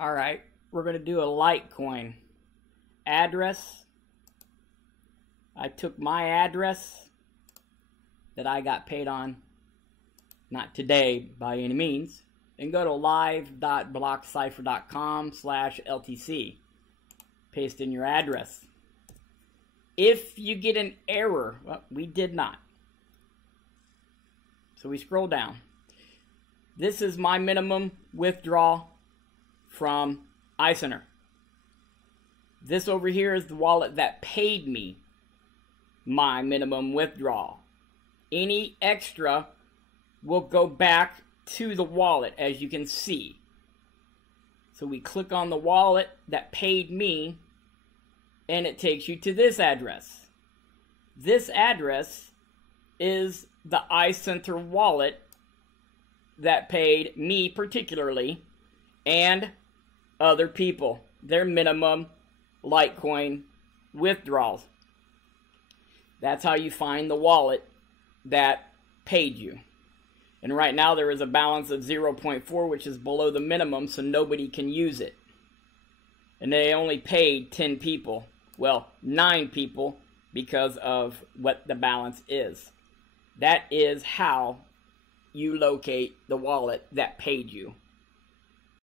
Alright, we're going to do a Litecoin. Address. I took my address that I got paid on, not today by any means, and go to live.blockcipher.com/LTC. Paste in your address. If you get an error, well, we did not. So we scroll down. This is my minimum withdrawal from iCenter. This over here is the wallet that paid me my minimum withdrawal. Any extra will go back to the wallet, as you can see. So we click on the wallet that paid me, and it takes you to this address. This address is the iCenter wallet that paid me particularly and other people their minimum Litecoin withdrawals. That's how you find the wallet that paid you. And right now there is a balance of 0.4, which is below the minimum, so nobody can use it. And they only paid 10 people. Well, 9 people, because of what the balance is. That is how you locate the wallet that paid you.